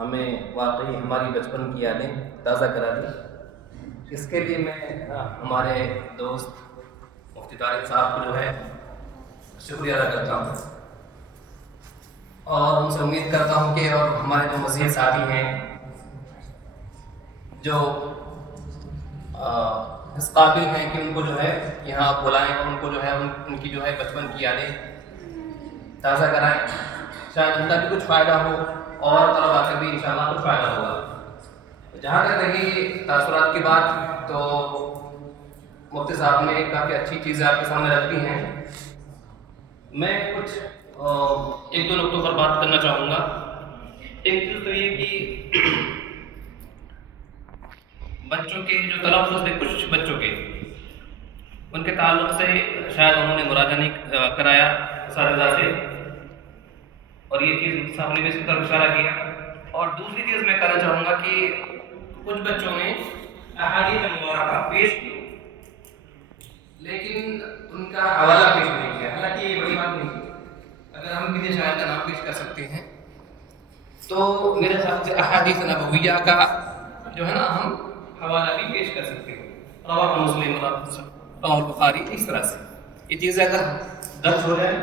ہمیں واقعی ہماری بچپن کی یادیں تازہ کرا دی۔ اس کے لیے میں ہمارے دوست مفتی طارق صاحب کو جو ہے شکریہ ادا کرتا ہوں، اور ان سے امید کرتا ہوں کہ اور ہمارے جو مزید ساتھی ہیں جو اس قابل ہیں کہ ان کو جو ہے یہاں بلائیں اور ان کو جو ہے ان کی جو ہے بچپن کی یادیں تازہ کرائیں، شاید ان کا بھی کچھ فائدہ ہو اور طلباء کا بھی انشاءاللہ کچھ فائدہ ہوگا۔ جہاں تک رہی تاثرات کی بات، تو مفتی صاحب نے کافی اچھی چیزیں آپ کے سامنے رکھ دی ہیں۔ میں کچھ ایک دو نقطوں پر بات کرنا چاہوں گا۔ ایک چیز تو یہ کہ بچوں کے جو تلفظ تھے کچھ بچوں کے، ان کے تعلق سے شاید انہوں نے مراجعہ نہیں کرایا اساتذہ سے، اور یہ چیز صاحب نے بھی اس کی طرف اشارہ کیا۔ اور دوسری چیز میں کہنا چاہوں گا کہ کچھ بچوں نے احادیث مبارکہ پیش کی لیکن ان کا حوالہ پیش نہیں کیا، حالانکہ یہ بڑی بات نہیں ہے۔ اگر ہم کسی شاعر کا نام پیش کر سکتے ہیں تو میرے خیال سے احادیث نبویہ کا جو ہے نا ہم حوالہ بھی پیش کر سکتے ہیں، رواہ مسلم، رواہ البخاری، اس طرح سے یہ چیزیں اگر درج ہو جائیں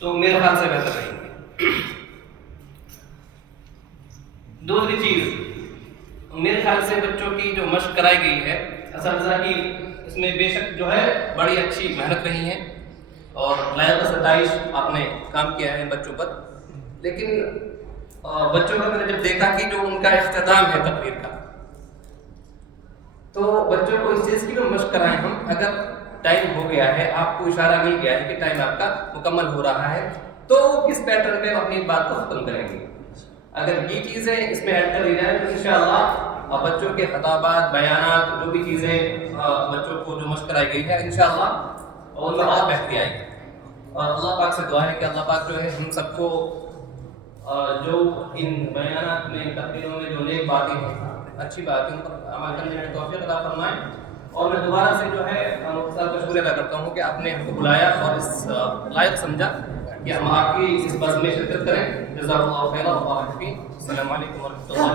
تو میرے خیال سے بہتر رہیں گے۔ دوسری چیز، میرے خیال سے بچوں کی جو مشق کرائی گئی ہے اساتذہ کی، اس میں بے شک جو ہے بڑی اچھی محنت رہی ہے اور لائق ستائش آپ نے کام کیا ہے بچوں پر، لیکن بچوں کا میں نے جب دیکھا کہ جو ان کا اختتام ہے تقریر کا، تو بچوں کو اس چیز کی بھی مشق کرائیں ہم، اگر ٹائم ہو گیا ہے، آپ کو اشارہ مل گیا ہے کہ ٹائم آپ کا مکمل ہو رہا ہے، تو کس پیٹرن میں اپنی بات کو ختم کریں گے۔ اگر یہ چیزیں اس میں ایڈ کر لی جائیں تو انشاءاللہ بچوں کے خطابات، بیانات، جو بھی چیزیں بچوں کو جو مشق کرائی گئی ہے انشاءاللہ ان میں اور بہتری آئے گی۔ اور اللہ پاک سے دعا ہے کہ اللہ پاک جو ہے ہم سب کو جو ان بیانات میں، تقریروں میں جو نیک باتیں ہیں، اچھی باتیں، ان پر عمل کرنے میں توفیق عطا فرمائیں۔ اور میں دوبارہ سے جو ہے صاحب کا شکریہ ادا کرتا ہوں کہ آپ نے ہم کو بلایا اور اس لائق سمجھا کہ ہم آپ کی اس بزم میں شرکت کریں۔ جزاک اللہ خیرا، اللہ حافظ۔ السلام علیکم ورحمۃ اللہ۔